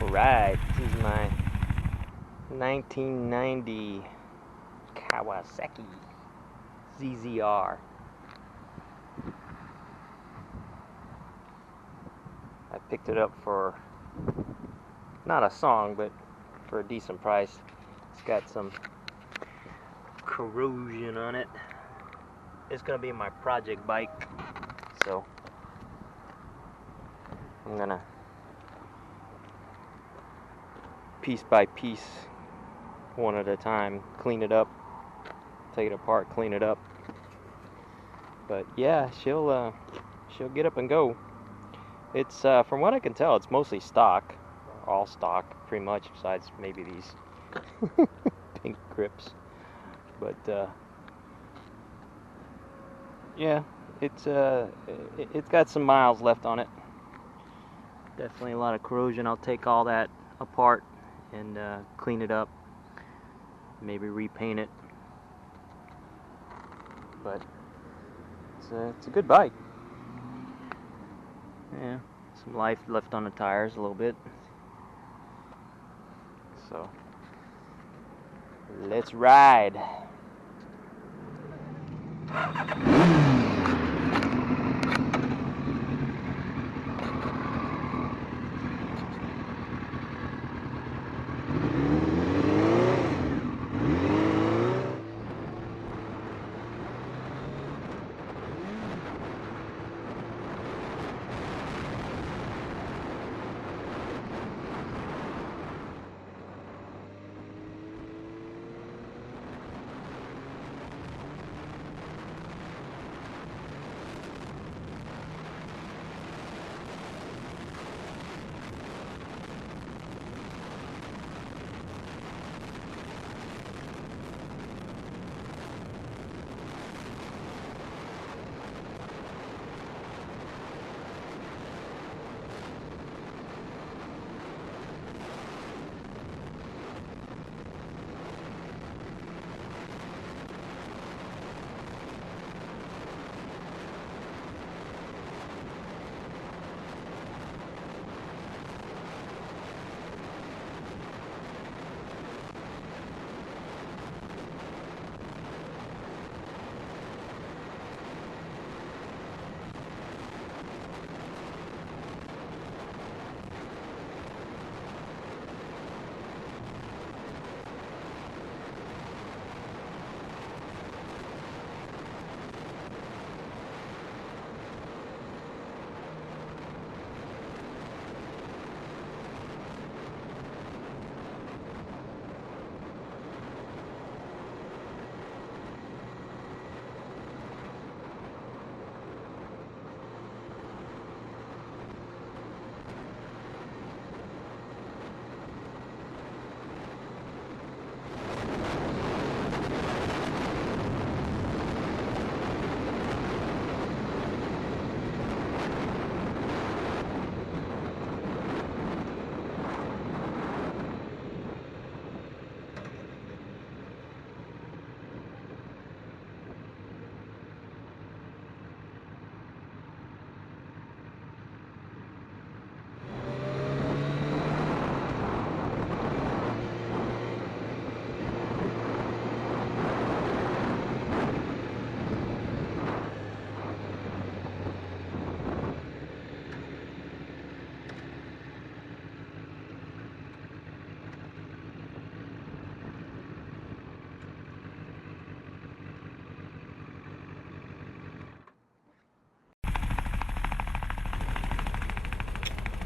Alright, this is my 1990 Kawasaki ZZR. I picked it up for not a song, but for a decent price. It's got some corrosion on it. It's gonna be my project bike, so I'm gonna piece by piece, one at a time, clean it up, take it apart, clean it up. But yeah, she'll get up and go. It's from what I can tell, it's mostly stock, all stock pretty much, besides maybe these pink grips. But yeah, it's got some miles left on it. Definitely a lot of corrosion. I'll take all that apart and clean it up, maybe repaint it. But it's a good bike. Yeah, some life left on the tires a little bit. So let's ride.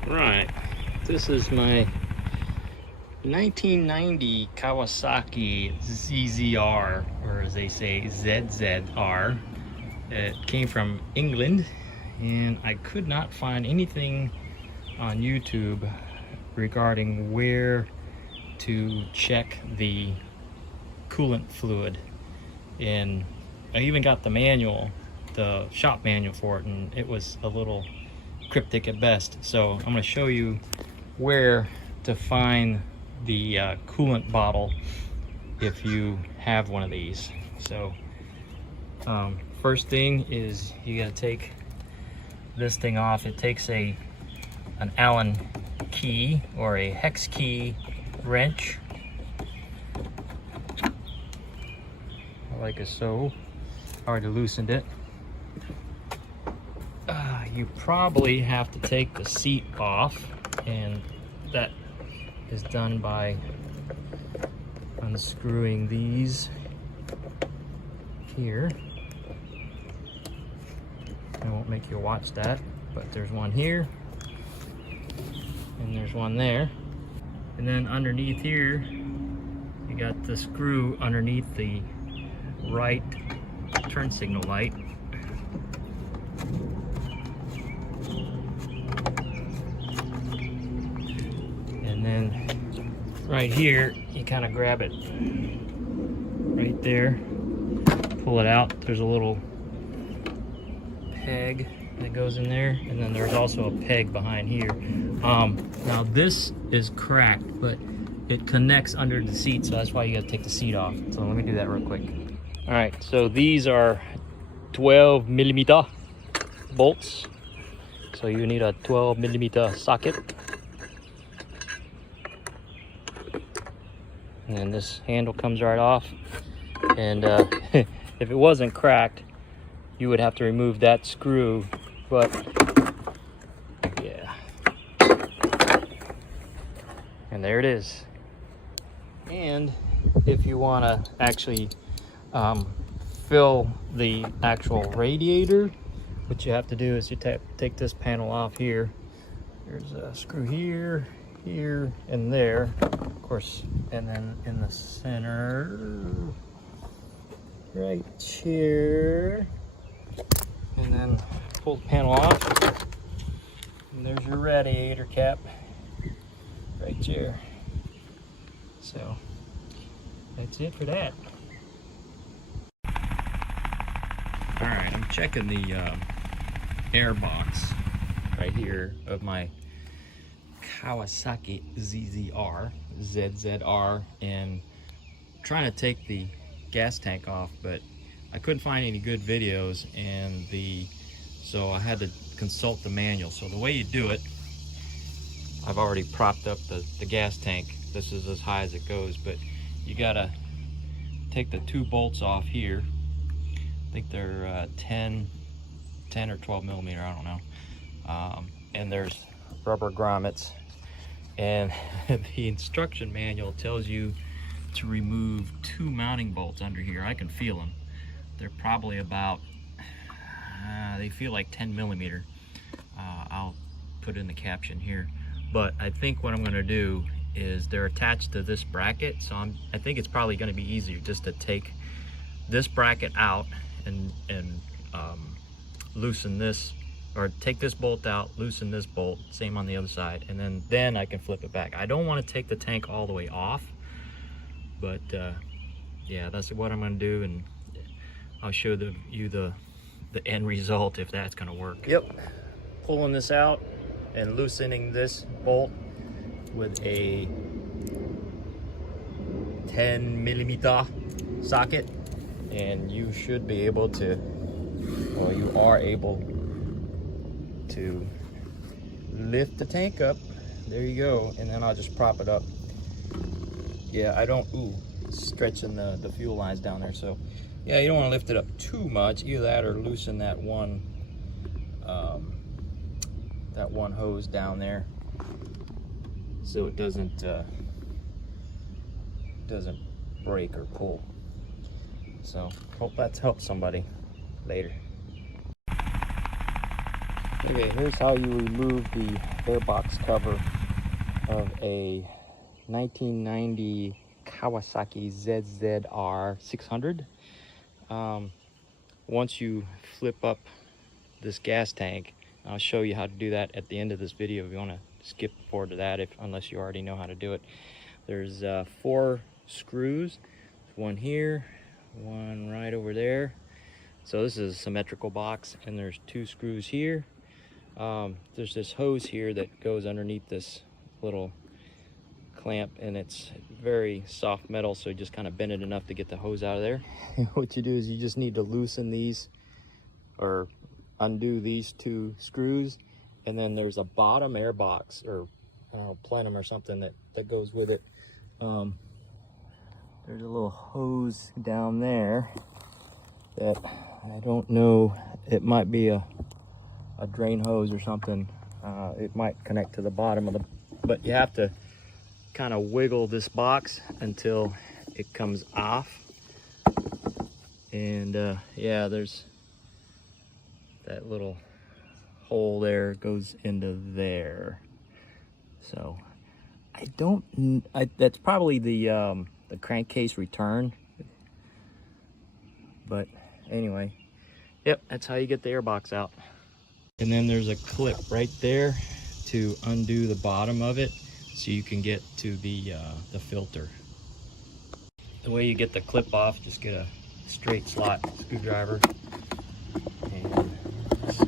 Right, this is my 1990 Kawasaki ZZR, or as they say, ZZR. It came from England, and I could not find anything on YouTube regarding where to check the coolant fluid. And I even got the manual, the shop manual for it, and it was a little cryptic at best. So I'm going to show you where to find the coolant bottle if you have one of these. So first thing is you got to take this thing off. It takes an Allen key or a hex key wrench, like so. Already loosened it. You probably have to take the seat off, and that is done by unscrewing these here. I won't make you watch that, but there's one here and there's one there, and then underneath here you got the screw underneath the right turn signal light. And then right here you kind of grab it right there, pull it out. There's a little peg that goes in there, and then there's also a peg behind here. Now this is cracked, but it connects under the seat, so that's why you got to take the seat off. So let me do that real quick. All right, so these are 12mm bolts, so you need a 12mm socket, and then this handle comes right off. And if it wasn't cracked, you would have to remove that screw, but yeah, and there it is. And if you want to actually fill the actual radiator, what you have to do is you take this panel off here. There's a screw here, here, and there, of course, and then in the center right here, and then pull the panel off, and there's your radiator cap right there. So that's it for that. All right, I'm checking the air box right here of my Kawasaki ZZR, and trying to take the gas tank off, but I couldn't find any good videos, and so I had to consult the manual. So the way you do it, I've already propped up the gas tank. This is as high as it goes, but you gotta take the two bolts off here. I think they're 10 or 12mm, I don't know. And there's rubber grommets, and the instruction manual tells you to remove two mounting bolts under here. I can feel them. They're probably about, they feel like 10mm. I'll put in the caption here. But I think what I'm gonna do is they're attached to this bracket, so I think it's probably gonna be easier just to take this bracket out and loosen this, or take this bolt out, loosen this bolt, same on the other side, and then I can flip it back. I don't want to take the tank all the way off, but yeah, that's what I'm going to do, and I'll show you the end result if that's going to work. Yep, pulling this out and loosening this bolt with a 10mm socket, and you should be able to, well, you are able to lift the tank up. There you go, and then I'll just prop it up. Yeah, I don't, stretching the fuel lines down there, so yeah, you don't want to lift it up too much, either that or loosen that one hose down there so it doesn't break or pull. So hope that's helped somebody later. Okay, here's how you remove the airbox cover of a 1990 Kawasaki ZZR600. Once you flip up this gas tank, I'll show you how to do that at the end of this video if you want to skip forward to that, unless you already know how to do it. There's 4 screws, one here, one right over there. So this is a symmetrical box, and there's 2 screws here. There's this hose here that goes underneath this little clamp, and it's very soft metal, so you just kind of bend it enough to get the hose out of there. What you do is you just need to loosen these, or undo these 2 screws, and then there's a bottom air box, or plenum or something that goes with it. There's a little hose down there that I don't know, it might be a drain hose or something. It might connect to the bottom of the, but you have to kind of wiggle this box until it comes off. And yeah, there's that little hole there, goes into there. So that's probably the crankcase return. But anyway, yep, that's how you get the air box out. And then there's a clip right there to undo the bottom of it so you can get to the filter. The way you get the clip off, just get a straight slot screwdriver and just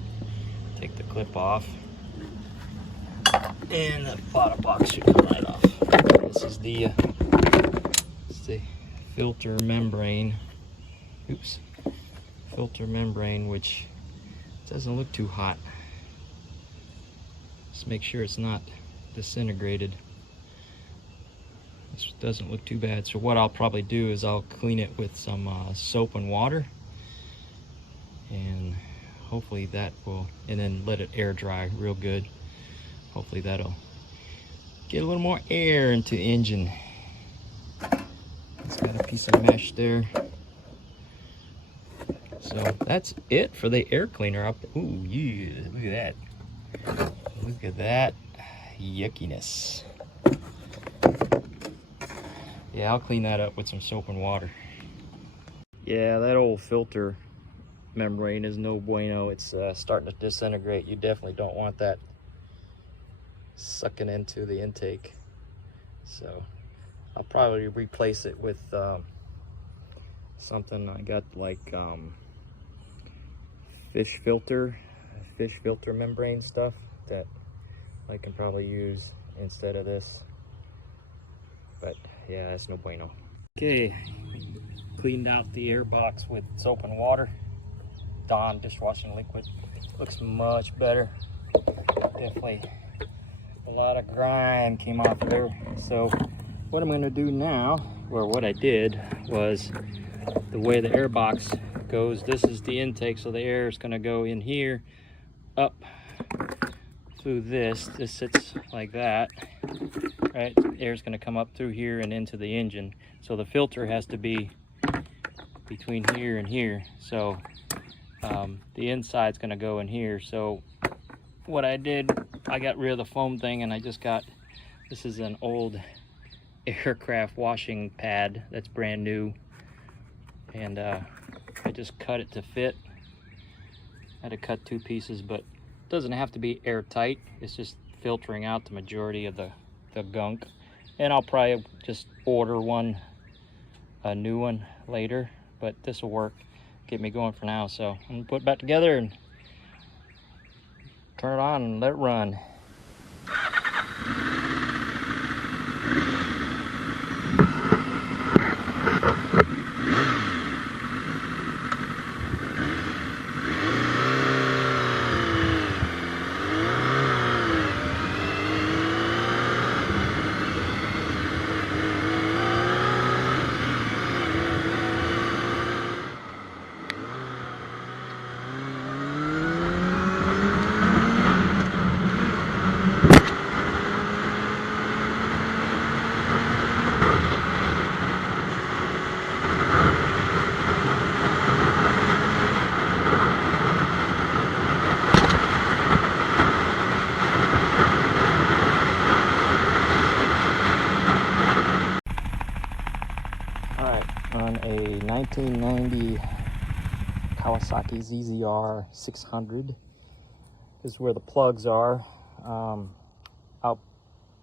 take the clip off, and the bottom box should come right off. This is the filter membrane. Oops. Filter membrane, which doesn't look too hot. Just make sure it's not disintegrated. This doesn't look too bad. So what I'll probably do is I'll clean it with some soap and water, and hopefully that will, and then let it air dry real good. Hopefully that'll get a little more air into the engine. It's got a piece of mesh there. So that's it for the air cleaner up. Ooh, yeah, look at that. Look at that yuckiness. Yeah, I'll clean that up with some soap and water. Yeah, that old filter membrane is no bueno. It's starting to disintegrate. You definitely don't want that sucking into the intake. So I'll probably replace it with something I got, like fish filter membrane stuff that I can probably use instead of this. But yeah, that's no bueno. Okay, cleaned out the air box with soap and water. Dawn dishwashing liquid. Looks much better. Definitely a lot of grime came off of there. So what I'm gonna do now, or what I did, was the way the air box goes, this is the intake, so the air is gonna go in here, up through this. This sits like that, right? Air is gonna come up through here and into the engine. So the filter has to be between here and here. So the inside's gonna go in here. So what I did, I got rid of the foam thing, and I just got, this is an old aircraft washing pad that's brand new, and I just cut it to fit. I had to cut 2 pieces, but it doesn't have to be airtight. It's just filtering out the majority of the gunk. And I'll probably just order a new one later, but this will work, get me going for now. So I'm gonna put it back together and turn it on and let it run. On a 1990 Kawasaki ZZR600. This is where the plugs are. I'll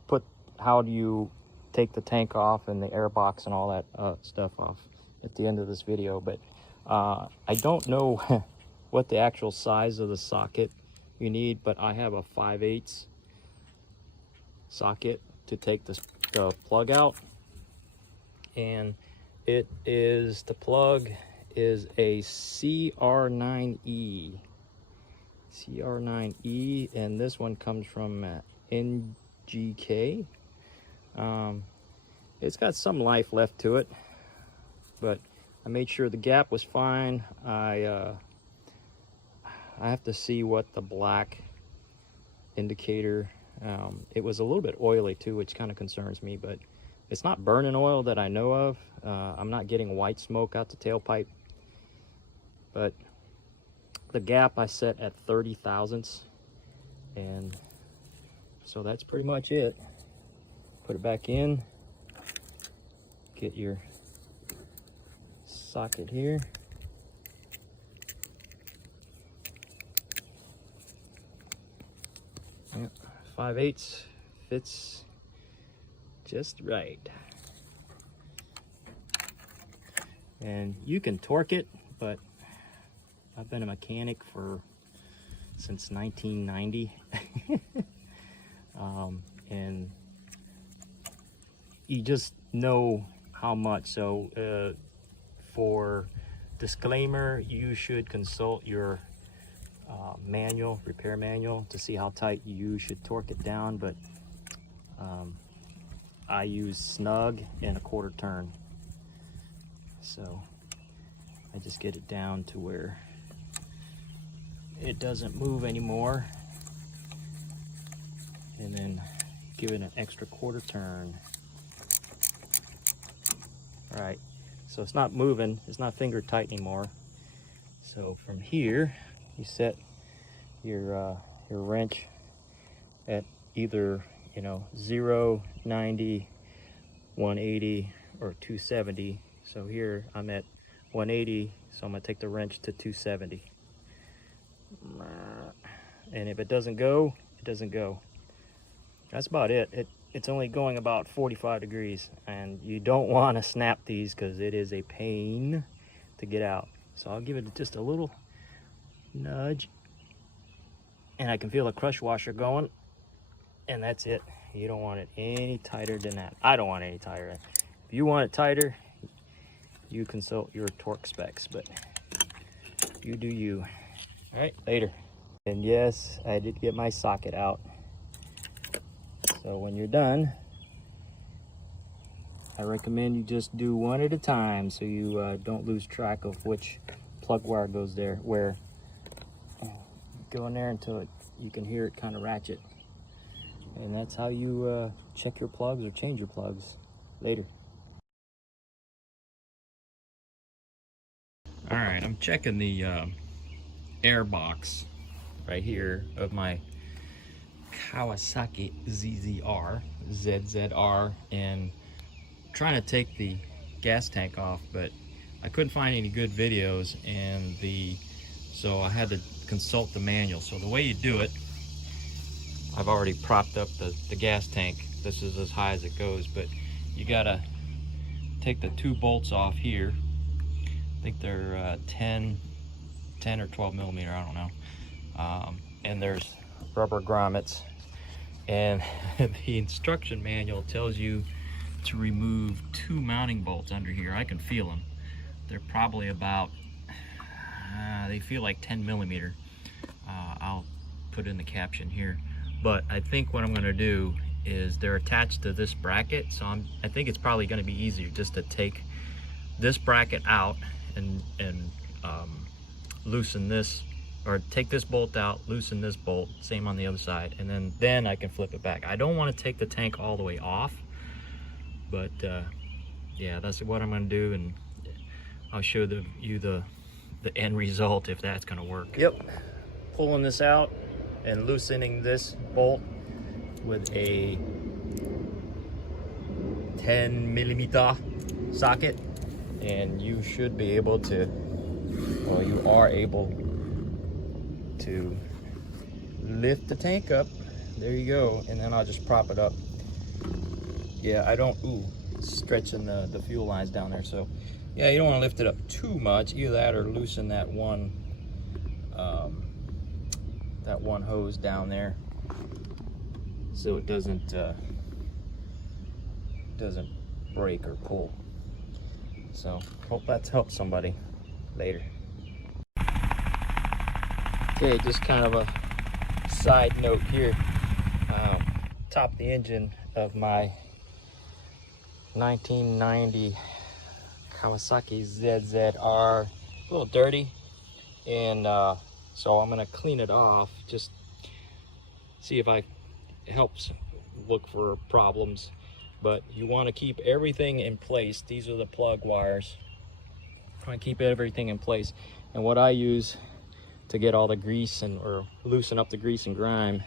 put how do you take the tank off and the air box and all that stuff off at the end of this video. But I don't know what the actual size of the socket you need, but I have a 5/8 socket to take the plug out. And it is, the plug is a CR9E, and this one comes from NG GK. It's got some life left to it, but I made sure the gap was fine. I have to see what the black indicator, it was a little bit oily too, which kind of concerns me, but it's not burning oil that I know of. I'm not getting white smoke out the tailpipe, but the gap I set at 30 thousandths, and so that's pretty much it. Put it back in, get your socket here. Yep, 5/8 fits just right. And you can torque it, but I've been a mechanic since 1990. And you just know how much. So for disclaimer, you should consult your repair manual, to see how tight you should torque it down. But I use snug and a 1/4 turn, so I just get it down to where it doesn't move anymore, and then give it an extra 1/4 turn. All right, so it's not moving, it's not finger tight anymore. So from here, you set your wrench at either 0, 90, 180, or 270. So here I'm at 180, so I'm gonna take the wrench to 270. And if it doesn't go, it doesn't go. That's about it. It's only going about 45 degrees, and you don't want to snap these because it is a pain to get out. So I'll give it just a little nudge, and I can feel the crush washer going, and that's it. You don't want it any tighter than that. I don't want it any tighter. If you want it tighter, you consult your torque specs, but you do you. All right, later. And yes, I did get my socket out. So when you're done, I recommend you just do one at a time, so you don't lose track of which plug wire goes there, where. Go in there until you can hear it kind of ratchet. And that's how you check your plugs or change your plugs later. All right, I'm checking the air box right here of my Kawasaki ZZR, and trying to take the gas tank off, but I couldn't find any good videos, and so I had to consult the manual. So the way you do it, I've already propped up the gas tank. This is as high as it goes, but you gotta take the 2 bolts off here. I think they're 10 or 12 millimeter, I don't know. And there's rubber grommets, and the instruction manual tells you to remove 2 mounting bolts under here. I can feel them. They're probably about they feel like 10 millimeter. I'll put in the caption here, but I think what I'm going to do is they're attached to this bracket, so I think it's probably going to be easier just to take this bracket out and loosen this, or take this bolt out, loosen this bolt, same on the other side, and then I can flip it back. I don't want to take the tank all the way off, but yeah, that's what I'm going to do, and I'll show you the end result, if that's going to work. Yep, pulling this out and loosening this bolt with a 10 millimeter socket, and you should be able to, well, you are able to lift the tank up. There you go, and then I'll just prop it up. Yeah, I don't, stretching the fuel lines down there, so yeah, you don't want to lift it up too much. Either that or loosen that one hose down there, so it doesn't break or pull. So hope that's helped somebody. Later. Okay, just kind of a side note here. top the engine of my 1990 Kawasaki ZZR. A little dirty, and so I'm gonna clean it off, just see if it helps look for problems. But you want to keep everything in place. These are the plug wires. I keep everything in place, and what I use to get all the grease or loosen up the grease and grime,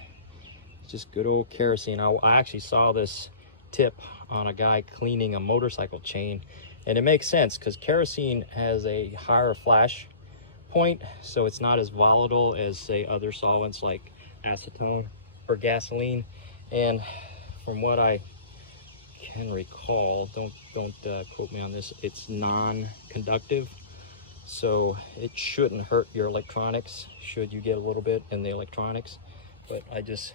just good old kerosene. I actually saw this tip on a guy cleaning a motorcycle chain, and it makes sense because kerosene has a higher flash point, so it's not as volatile as, say, other solvents like acetone or gasoline. And from what I can recall, don't quote me on this, it's non-conductive, so it shouldn't hurt your electronics should you get a little bit in the electronics. But I just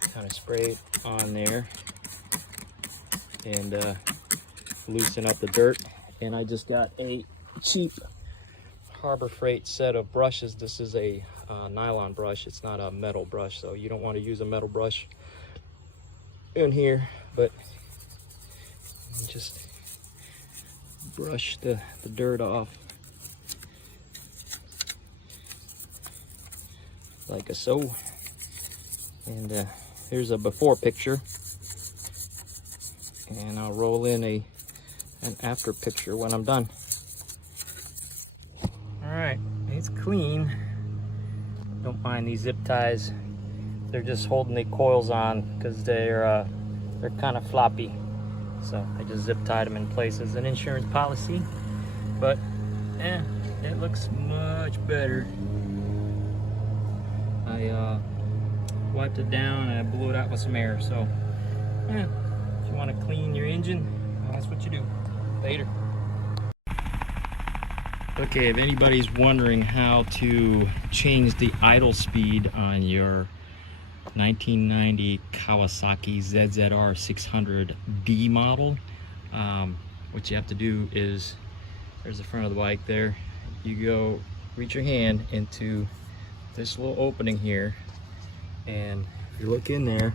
kind of spray it on there and loosen up the dirt. And I just got a cheap Harbor Freight set of brushes. This is a nylon brush, it's not a metal brush, so you don't want to use a metal brush in here. But just brush the dirt off like so. And here's a before picture, and I'll roll in an after picture when I'm done. All right, it's clean. Don't mind these zip ties. They're just holding the coils on because they're kind of floppy. So I just zip tied them in place as an insurance policy. But it looks much better. I wiped it down and I blew it out with some air. So if you want to clean your engine, that's what you do. Later. Okay, if anybody's wondering how to change the idle speed on your 1990 Kawasaki ZZR600 D model, what you have to do is, there's the front of the bike there, you reach your hand into this little opening here, and if you look in there,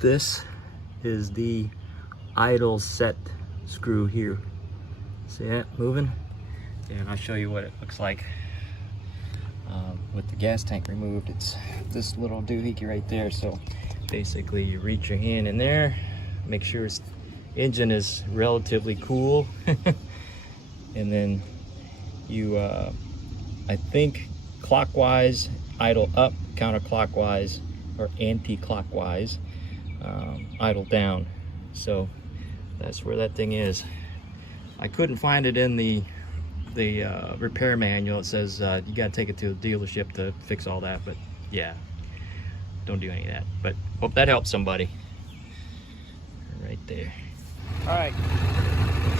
this is the idle set screw here. See that moving? And I'll show you what it looks like with the gas tank removed. It's this little doohickey right there. So basically you reach your hand in there, make sure its engine is relatively cool, and then you I think clockwise idle up, counterclockwise or anti-clockwise idle down. So that's where that thing is. I couldn't find it in the repair manual. It says you got to take it to a dealership to fix all that, but yeah, don't do any of that. But hope that helps somebody. Right there. All right,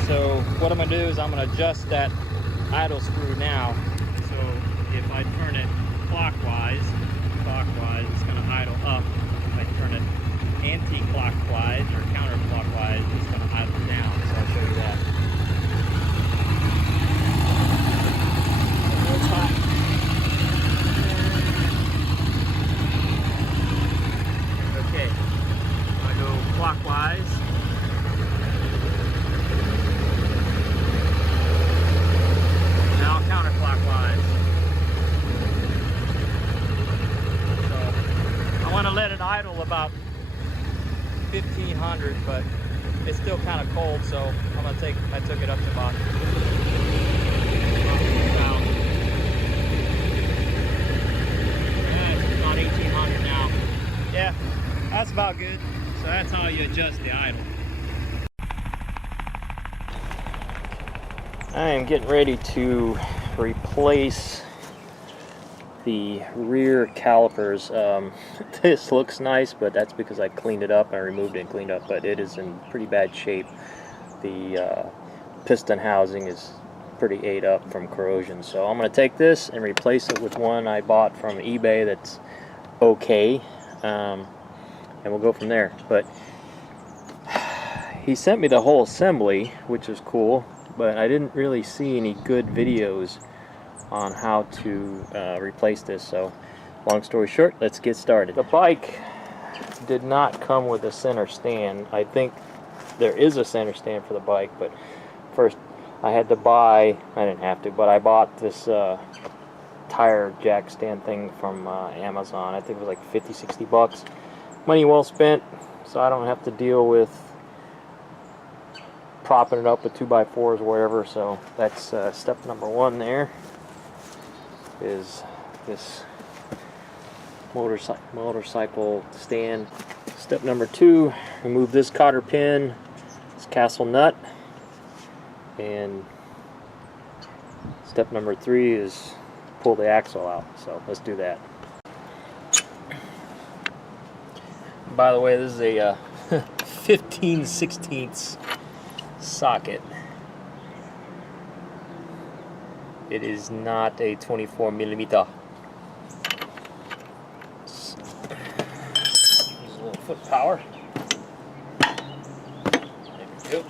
so what I'm gonna do is I'm gonna adjust that idle screw now. So if I turn it clockwise, it's gonna idle up. If I turn it anti-clockwise or counterclockwise, it's gonna idle down. So I'll show you that. It's hot. Okay, I go clockwise. Now counterclockwise. So I want to let it idle about 1500, but it's still kind of cold, so I took it up to about 1800 now. Yeah, that's about good. So that's how you adjust the idle. I am getting ready to replace the rear calipers. This looks nice, but that's because I cleaned it up. I removed it and cleaned up, but it is in pretty bad shape. The piston housing is pretty ate up from corrosion. So I'm going to take this and replace it with one I bought from eBay that's okay, and we'll go from there. But he sent me the whole assembly, which is cool, but I didn't really see any good videos on how to replace this. So long story short, let's get started. The bike did not come with a center stand. I think there is a center stand for the bike, but first I had to buy, I didn't have to, but I bought this tire jack stand thing from Amazon. I think it was like 50-60 bucks. Money well spent, so I don't have to deal with propping it up with 2x4s or whatever. So that's step number one. There is this motorcycle stand. Step number two, remove this cotter pin, this castle nut, and step number three is pull the axle out. So let's do that. By the way, this is a 15/16 socket. It is not a 24mm. Use a little foot power. There we go.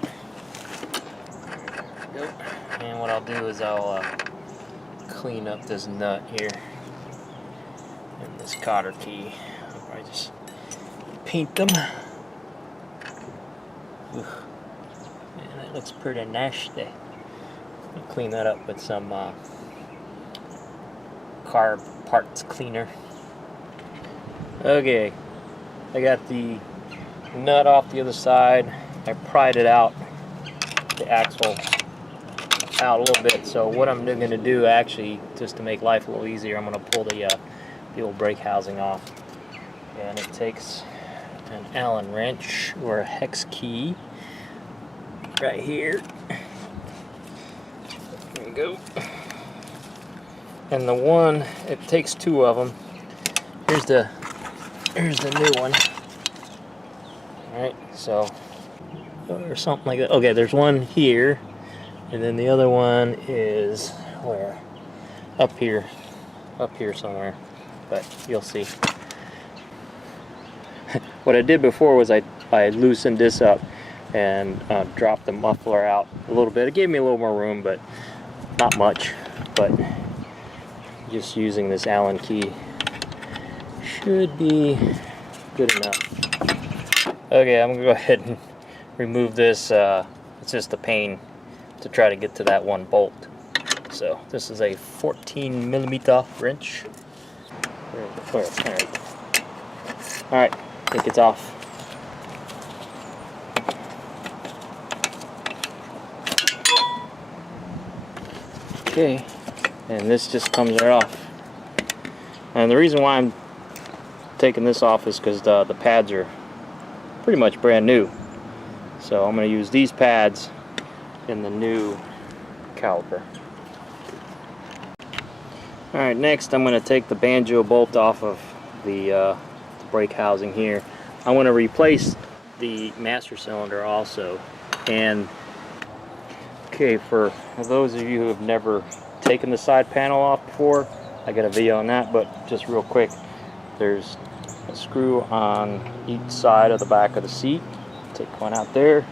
And what I'll do is I'll clean up this nut here and this cotter key. I'll probably just paint them. And that looks pretty nasty. I'll clean that up with some car parts cleaner. Okay, I got the nut off the other side. I pried it out, the axle out a little bit. So what I'm going to do, actually, just to make life a little easier, I'm going to pull the old brake housing off. And it takes an Allen wrench or a hex key right here. There we go. And the one, it takes two of them. Here's the new one. All right, so or something like that. Okay, there's one here, and then the other one is where? Up here somewhere. But you'll see. What I did before was I loosened this up and dropped the muffler out a little bit. It gave me a little more room, but not much. But just using this Allen key should be good enough. Okay, I'm gonna go ahead and remove this. It's just a pain to try to get to that one bolt. So this is a 14mm wrench. All right, I think it's off. Okay, and this just comes right off. And the reason why I'm taking this off is because the pads are pretty much brand new. So I'm going to use these pads in the new caliper. Alright, next I'm going to take the banjo bolt off of the brake housing here. I want to replace the master cylinder also. And okay, for those of you who have never taken the side panel off before, I got a video on that, but just real quick, there's a screw on each side of the back of the seat. Take one out there,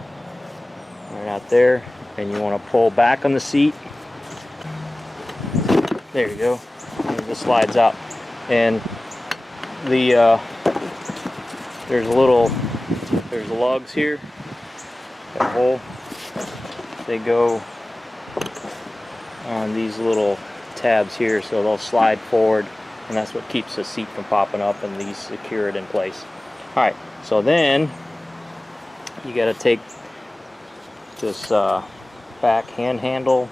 right out there, and you want to pull back on the seat. There you go. And it just slides out. And the there's lugs here, that hole. They go on these little tabs here, so they'll slide forward, and that's what keeps the seat from popping up, and these secure it in place. Alright, so then you got to take this back hand handle,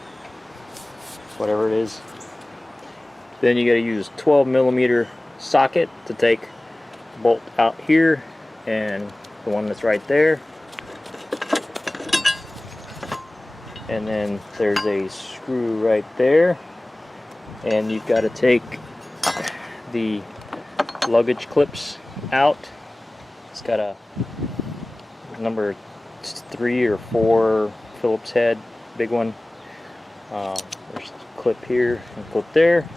whatever it is. Then you got to use 12mm socket to take the bolt out here, and the one that's right there. And then there's a screw right there, and you've got to take the luggage clips out. It's got a number 3 or 4 Phillips head, big one. There's a clip here and clip there,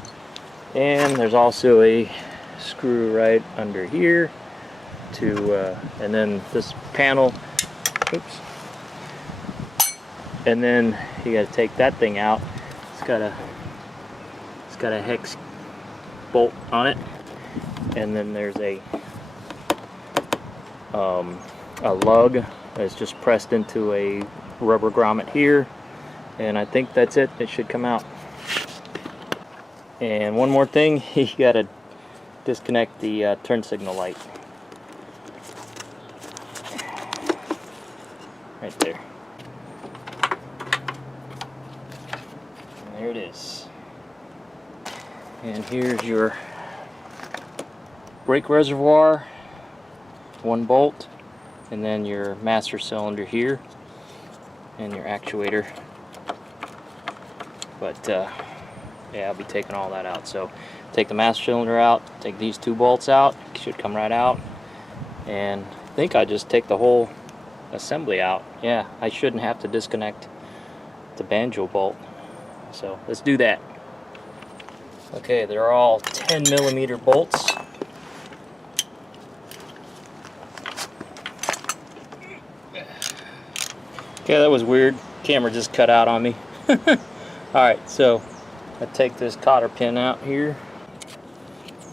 and there's also a screw right under here to and then this panel, oops, and then you got to take that thing out. It's got a hex bolt on it, and then there's a a lug that's just pressed into a rubber grommet here, and I think that's it. It should come out. And one more thing, you gotta disconnect the turn signal light. Right there. And there it is. And here's your brake reservoir, one bolt, and then your master cylinder here, and your actuator. But yeah, I'll be taking all that out. So take the master cylinder out, take these two bolts out, it should come right out. And I think I just take the whole assembly out. Yeah, I shouldn't have to disconnect the banjo bolt. So let's do that. Okay, they're all 10mm bolts. Okay, that was weird. Camera just cut out on me. Alright, so I take this cotter pin out here,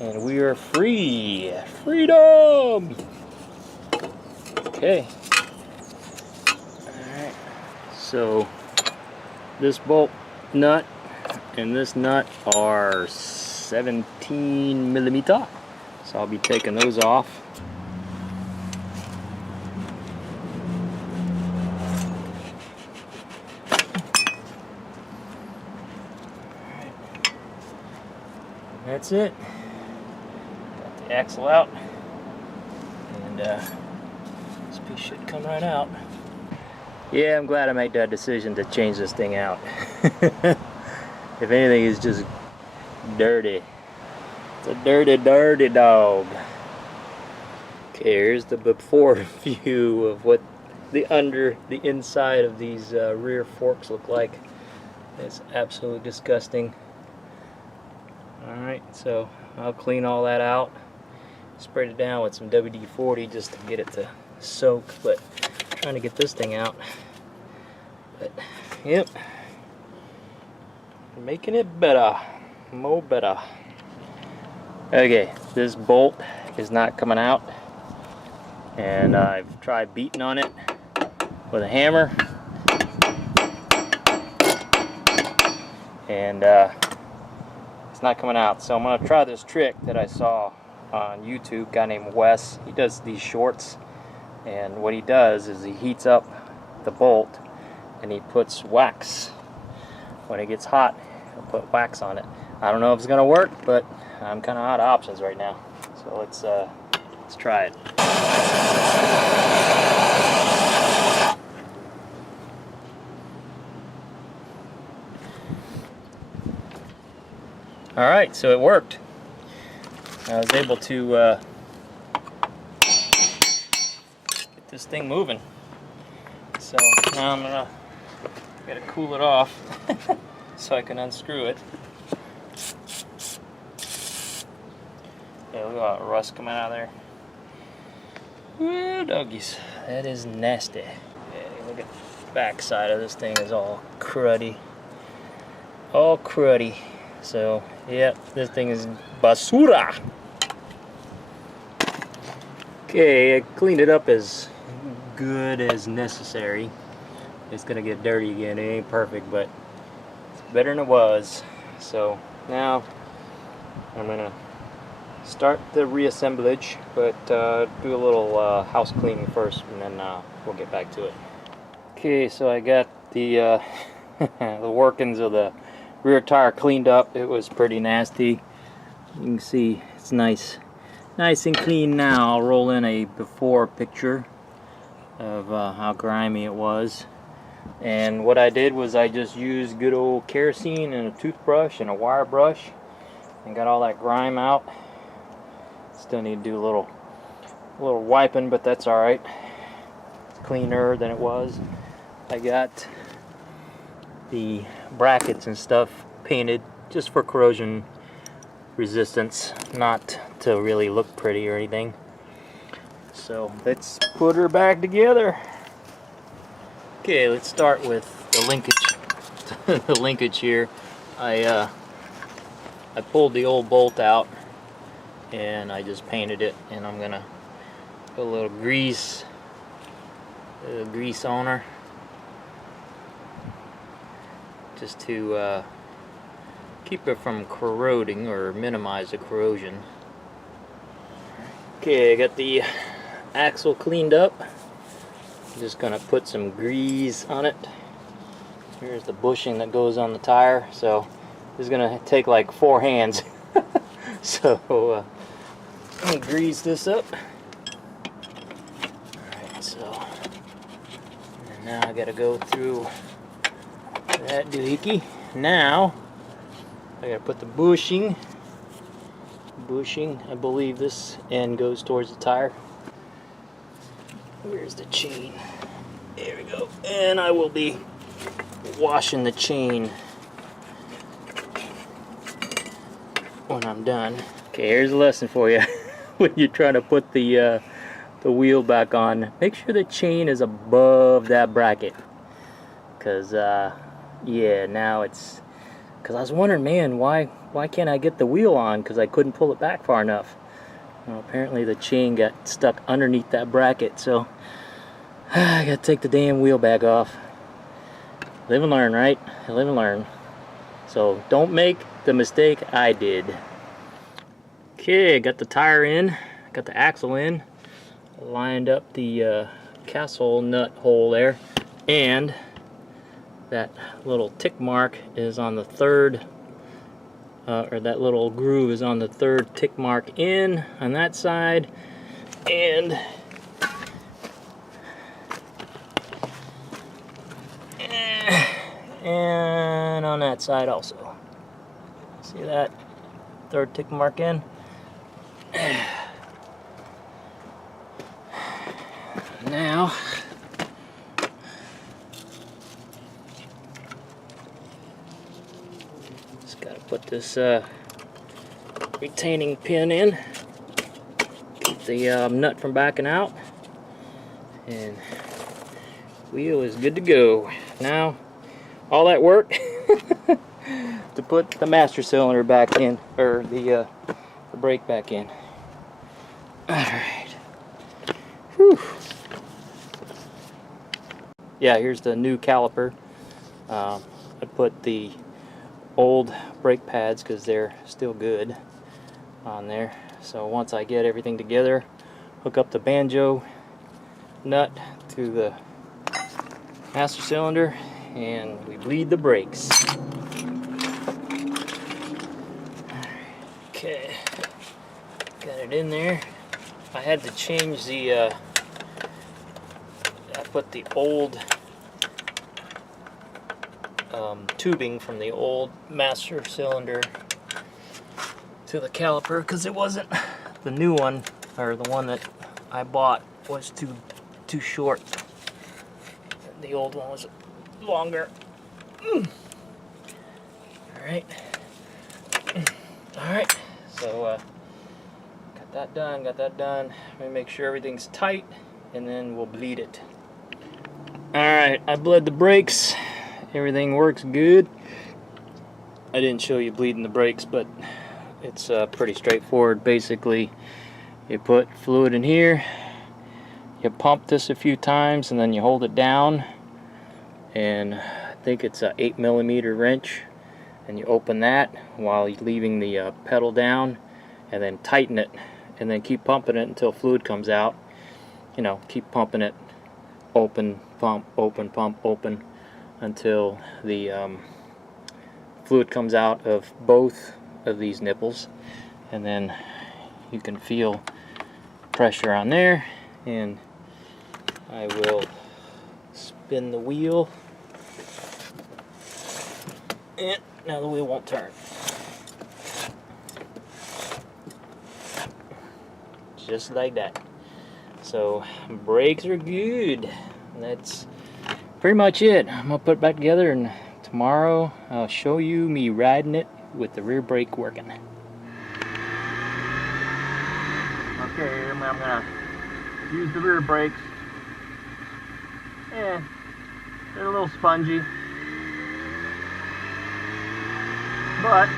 and we are free. Freedom! Okay. Alright, so this bolt nut and this nut are 17mm, so I'll be taking those off. That's it. Got the axle out, and this piece should come right out. Yeah, I'm glad I made that decision to change this thing out. If anything, it's just dirty. It's a dirty, dirty dog. Okay, here's the before view of what the inside of these rear forks look like. It's absolutely disgusting. Alright, so I'll clean all that out. Sprayed it down with some WD-40 just to get it to soak, but I'm trying to get this thing out. But, yep. Making it better. More better. Okay, this bolt is not coming out. And I've tried beating on it with a hammer. And it's not coming out. So I'm going to try this trick that I saw on YouTube. A guy named Wes. He does these shorts. And what he does is he heats up the bolt and he puts wax. When it gets hot, he'll put wax on it. I don't know if it's going to work, but I'm kind of out of options right now. So let's try it. Alright, so it worked. I was able to get this thing moving. So now I'm gotta cool it off so I can unscrew it. Yeah, look at all that rust coming out of there. Woo, doggies. That is nasty. Yeah, look at the back side of this thing is all cruddy. All cruddy. So, yeah, this thing is basura. Okay, I cleaned it up as good as necessary. It's gonna get dirty again. It ain't perfect, but it's better than it was. So now I'm gonna start the reassemblage, but do a little house cleaning first, and then we'll get back to it. Okay, so I got the the workings of the rear tire cleaned up. It was pretty nasty. You can see it's nice and clean now. I'll roll in a before picture of how grimy it was. And what I did was I just used good old kerosene and a toothbrush and a wire brush and got all that grime out. Still need to do a little wiping, but that's alright. It's cleaner than it was. I got the brackets and stuff painted just for corrosion resistance, not to really look pretty or anything. So let's put her back together. Okay, let's start with the linkage. The linkage here. I pulled the old bolt out and I just painted it, and I'm gonna Put a little grease on her, just to keep it from corroding or minimize the corrosion. Okay, I got the axle cleaned up. I'm just gonna put some grease on it. Here's the bushing that goes on the tire, so this is gonna take like 4 hands. So let me grease this up. Alright, so and now I gotta go through that doohickey. Now I gotta put the bushing. I believe this end goes towards the tire. Where's the chain? There we go. And I will be washing the chain when I'm done. Okay, here's a lesson for you. When you're trying to put the wheel back on, make sure the chain is above that bracket. Cause yeah, now it's, cause I was wondering, man, why can't I get the wheel on? Cause I couldn't pull it back far enough. Well, apparently the chain got stuck underneath that bracket, so I gotta take the damn wheel back off. Live and learn, right? Live and learn. So don't make the mistake I did. Okay, got the tire in, got the axle in, lined up the castle nut hole there, and that little tick mark is on the third, or that little groove is on the third tick mark in on that side, and on that side also. See that third tick mark in? Now just gotta put this retaining pin in, keep the nut from backing out, and wheel is good to go. Now all that work to put the master cylinder back in, or the brake back in. Alright. Whew. Yeah, here's the new caliper. I put the old brake pads, because they're still good, on there. So once I get everything together, hook up the banjo nut to the master cylinder, and we bleed the brakes. Okay, got it in there. I had to change the, I put the old tubing from the old master cylinder to the caliper, because it wasn't, the new one, or the one that I bought, was too short. The old one was longer. Alright. Alright, so got that done. Let me make sure everything's tight, and then we'll bleed it. Alright, I bled the brakes. Everything works good. I didn't show you bleeding the brakes, but it's pretty straightforward. Basically, you put fluid in here, you pump this a few times, and then you hold it down, and I think it's a 8mm wrench, and you open that while you're leaving the pedal down, and then tighten it, and then keep pumping it until fluid comes out. You know, keep pumping it, open, pump, open, until the fluid comes out of both of these nipples, and then you can feel pressure on there. And I will spin the wheel, and now the wheel won't turn. Just like that. So brakes are good. That's pretty much it. I'm gonna put it back together, and tomorrow I'll show you me riding it with the rear brake working. Okay, I'm gonna use the rear brakes. Yeah, they're a little spongy, but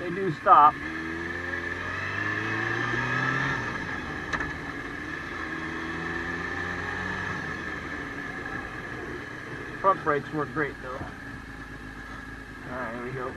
they do stop. front brakes work great though. Alright, here we go.